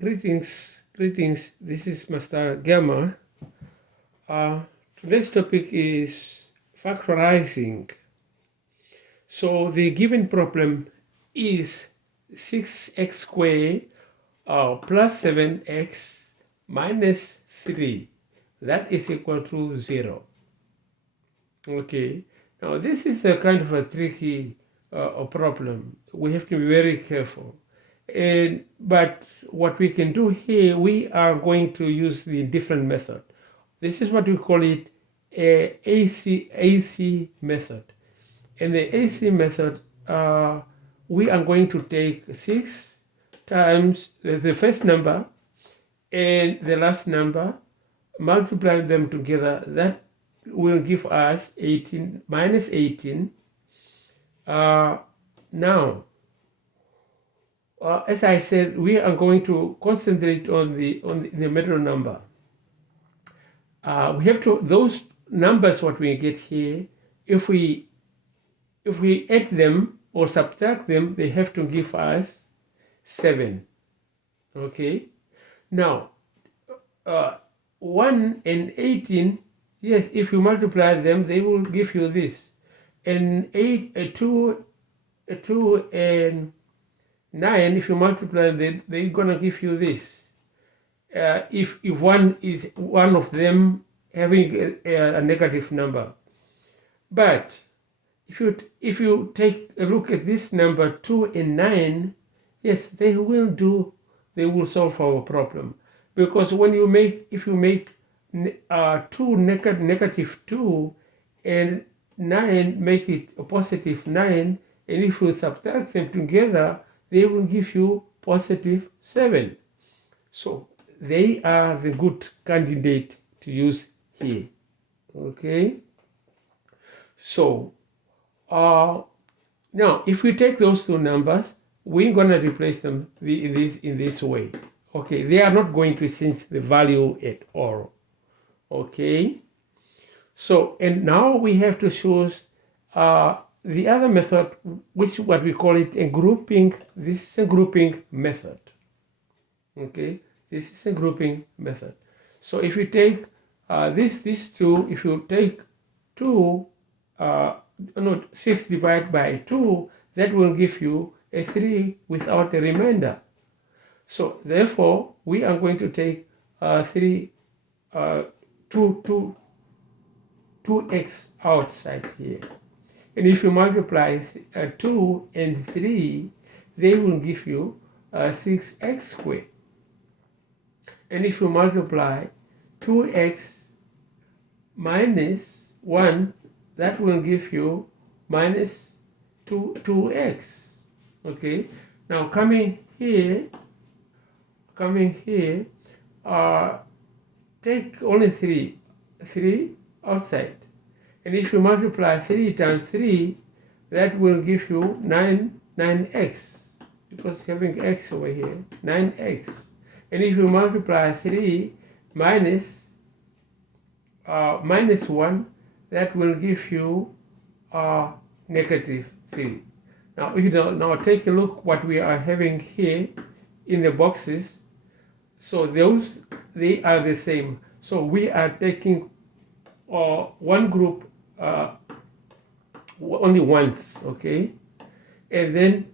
Greetings. This is Master Gamma. Today's topic is factorizing. So the given problem is 6x squared plus 7x minus 3. That is equal to 0. Okay. Now this is a kind of a tricky problem. We have to be very careful. But what we can do here, we are going to use the different method. This is what we call it a AC method. In the AC method, we are going to take 6 times the first number and the last number, multiply them together. That will give us 18 minus 18. Now, as I said, we are going to concentrate on the middle number. We have to those numbers what we get here. If we add them or subtract them, they have to give us 7. Okay. Now, 1 and 18. Yes, if you multiply them, they will give you this. And 2 and 9, if you multiply them, they're gonna give you this. If one of them having a negative number, but if you take a look at this number 2 and 9, yes, they will solve our problem, because when if you make 2 negative 2 and 9, make it a positive 9, and if you subtract them together, they will give you positive 7. So they are the good candidate to use here. Okay. So now if we take those two numbers, we're gonna replace them in this way. Okay, they are not going to change the value at all. Okay. So, and now we have to choose the other method, which what we call it a grouping. This is a grouping method. Okay, this is a grouping method. So if you take these two, if you take 6 divided by 2, that will give you a 3 without a remainder. So therefore, we are going to take 2x outside here. And if you multiply 2 and 3, they will give you 6x squared. And if you multiply 2x minus 1, that will give you minus 2x. Okay. Now coming here, take only 3 outside. And if you multiply 3 times 3, that will give you 9x, because having x over here, 9x. And if you multiply 3 minus 1, that will give you negative 3. Now, if you now take a look what we are having here in the boxes. So they are the same. So we are taking one group only once, okay? And then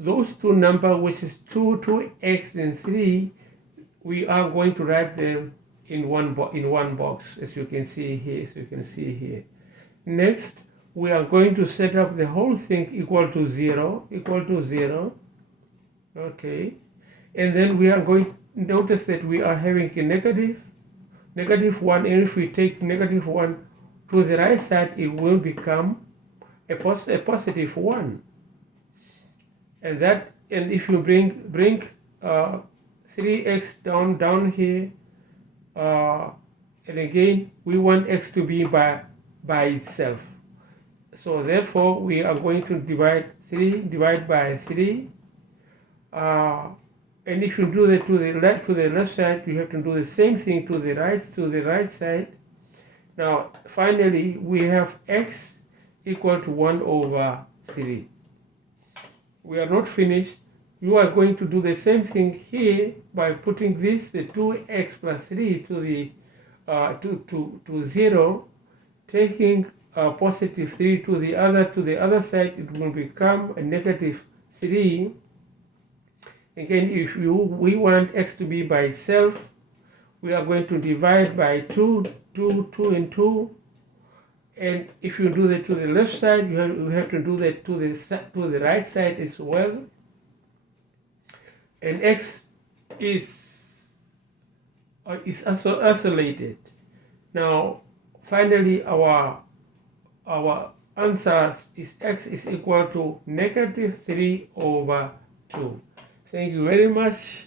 those two numbers, which is 2x and 3, we are going to write them in one box, as you can see here. Next, we are going to set up the whole thing equal to 0, okay? And then we are going to notice that we are having a negative 1, and if we take negative 1 to the right side, it will become a positive 1. And if you bring 3x down here, and again we want x to be by itself. So therefore we are going to divide by 3. And if you do that to the left side, you have to do the same thing to the right side. Now finally we have x equal to 1 over 3. We are not finished. you are going to do the same thing here by putting this, the 2x plus 3 to the to 0, taking positive 3 to the other side, it will become a negative 3. Again, if we want x to be by itself, we are going to divide by 2 and 2. And if you do that to the left side, you have to do that to the right side as well. And x is also isolated. Now, finally, our answer is x is equal to negative 3 over 2. Thank you very much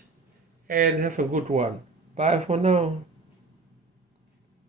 and have a good one. Bye for now.